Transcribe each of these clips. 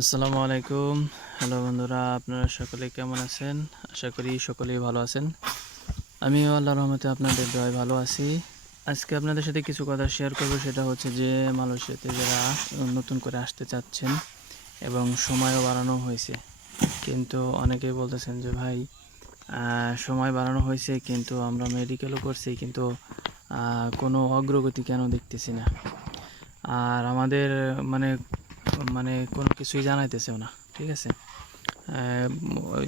আসসালামু আলাইকুম। হ্যালো বন্ধুরা, আপনারা সকলে কেমন আছেন? আশা করি সকলেই ভালো আছেন। আমিও আল্লাহ রহমতে আপনাদের দোয়ায় ভালো আছি। আজকে আপনাদের সাথে কিছু কথা শেয়ার করব, সেটা হচ্ছে যে মালয়েশিয়াতে যারা নতুন করে আসতে চাচ্ছেন এবং সময়ও বাড়ানো হয়েছে, কিন্তু অনেকেই বলতেছেন যে ভাই সময় বাড়ানো হয়েছে, কিন্তু আমরা মেডিকেলও করছি, কিন্তু কোনো অগ্রগতি কেন দেখতেছি না। আর আমাদের মানে মানে কোনো কিছুই জানাইতেছেও না, ঠিক আছে?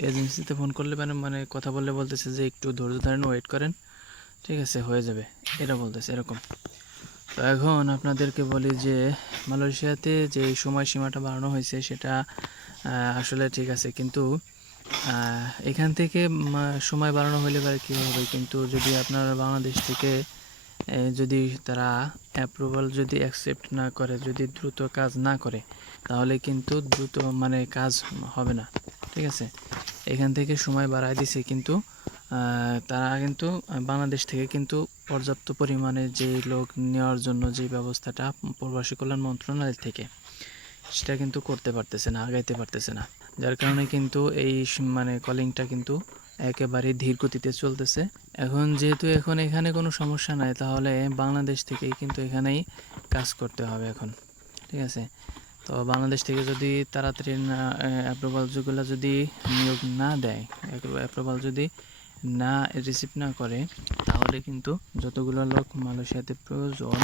এজেন্সিতে ফোন করলে মানে মানে কথা বললে বলতেছে যে একটু ধৈর্য ধরেন ওয়েট করেন, ঠিক আছে? হয়ে যাবে, এটা বলতেছে, এরকম। তো এখন আপনাদেরকে বলি যে, মালয়েশিয়াতে যে সময়সীমাটা বাড়ানো হয়েছে সেটা আসলে ঠিক আছে, কিন্তু এখান থেকে সময় বাড়ানো হলে এবার কী হবে? কিন্তু যদি আপনার বাংলাদেশ থেকে যদি তারা অ্যাপ্রুভাল যদি অ্যাকসেপ্ট না করে, যদি দ্রুত কাজ না করে, তাহলে কিন্তু দ্রুত মানে কাজ হবে না। ঠিক আছে? এখান থেকে সময় বাড়ায় দিছে কিন্তু তারা কিন্তু, বাংলাদেশ থেকে কিন্তু পর্যাপ্ত পরিমাণে যে লোক নেওয়ার জন্য যে ব্যবস্থাটা প্রবাসী কল্যাণ মন্ত্রণালয় থেকে, সেটা কিন্তু করতে পারতেছে না, আগাইতে পারতেছে না। যার কারণে কিন্তু এই মানে কলিংটা কিন্তু একেবারে ধীর গতিতে চলতেছে। এখন যেহেতু এখন এখানে কোনো সমস্যা নাই তাহলে বাংলাদেশ থেকেই কিন্তু এখানেই কাজ করতে হবে এখন। ঠিক আছে? তো বাংলাদেশ থেকে যদি তাড়াতাড়ি না অ্যাপ্রুভাল যেগুলো যদি নিয়োগ না দেয় অ্যাপ্রুভাল যদি না রিসিভ না করে তাহলে কিন্তু যতগুলো লোক মালয়েশিয়াতে প্রয়োজন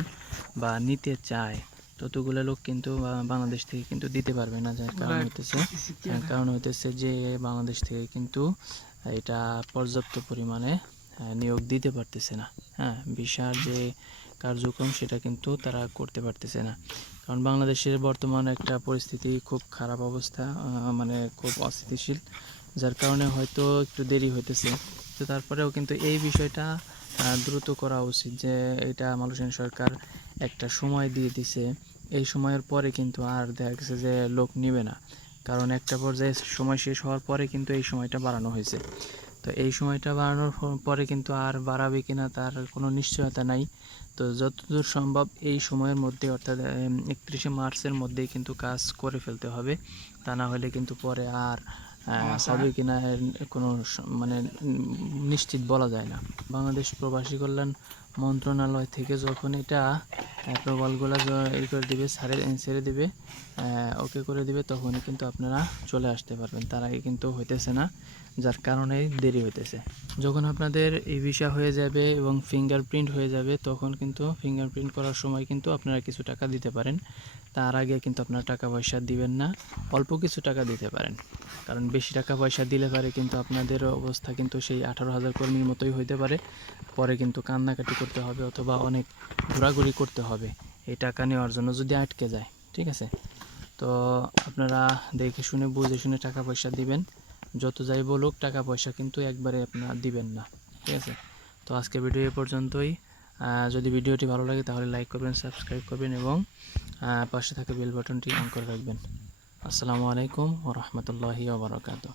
বা নিতে চায় ততগুলো লোক কিন্তু বাংলাদেশ থেকে কিন্তু দিতে পারবে না। যার কারণ হইতেছে কারণ হইতেছে যে বাংলাদেশ থেকে কিন্তু এটা পর্যাপ্ত পরিমাণে নিয়োগ দিতে পারতেছে না। হ্যাঁ ভিসার যে কার্যক্রম সেটা কিন্তু তারা করতে পারতেছে না। কারণ বাংলাদেশের বর্তমান একটা পরিস্থিতি খুব খারাপ অবস্থা মানে খুব অস্থিতিশীল, যার কারণে হয়তো একটু দেরি হইতেছে। তো তারপরেও কিন্তু এই বিষয়টা দ্রুত করা উচিত যে এটা মালয়েশিয়ান সরকার একটা সময় দিয়ে দিছে। এই সময়ের পরে কিন্তু আর দেখা গেছে যে লোক নিবে না। কারণ একটা পর্যায়ে সময় শেষ হওয়ার পরে কিন্তু এই সময়টা বাড়ানো হয়েছে। তো এই সময়টা বাড়ানোর পরে কিন্তু আর বাড়াবে কিনা তার কোনো নিশ্চয়তা নাই। তো যতদূর সম্ভব এই সময়ের মধ্যে অর্থাৎ একত্রিশে মার্চের মধ্যেই কিন্তু কাজ করে ফেলতে হবে। তা না হলে কিন্তু পরে আর হবে কিনা এর কোনো মানে নিশ্চিত বলা যায় না। বাংলাদেশ প্রবাসী কল্যাণ মন্ত্রণালয় থেকে যখন এটা প্রবলগুলো ই করে দিবে, সারে, ছেড়ে দিবে ওকে করে দিবে, তখনই কিন্তু আপনারা চলে আসতে পারবেন। তার আগে কিন্তু হইতেছে না, যার কারণে দেরি হইতেছে। যখন আপনাদের এই ভিসা হয়ে যাবে এবং ফিঙ্গারপ্রিন্ট হয়ে যাবে, তখন কিন্তু ফিঙ্গারপ্রিন্ট করার সময় কিন্তু আপনারা কিছু টাকা দিতে পারেন। তার আগে কিন্তু আপনারা টাকা পয়সা দিবেন না, অল্প কিছু টাকা দিতে পারেন। কারণ বেশি টাকা পয়সা দিলে পারে কিন্তু আপনাদের অবস্থা কিন্তু সেই আঠারো হাজার কর্মীর মতোই হইতে পারে। পরে কিন্তু কান্নাকাটি করতে হবে অথবা অনেক ঘোরাঘুরি করতে হবে। এই টাকা নেওয়ার জন্য যদি আটকে যায়, ঠিক আছে? তো আপনারা দেখে শুনে, বুঝে শুনে টাকা পয়সা দিবেন। যত যাই বলুক, টাকা পয়সা কিন্তু একবারে আপনারা দিবেন না, ঠিক আছে? তো আজকে ভিডিও এ পর্যন্তই। যদি ভিডিওটি ভালো লাগে তাহলে লাইক করবেন, সাবস্ক্রাইব করবেন এবং পাশে থাকা বেল বাটনটি অন করে রাখবেন। আসসালামু আলাইকুম ও রহমতুল্লাহি ওবরাকাতুহ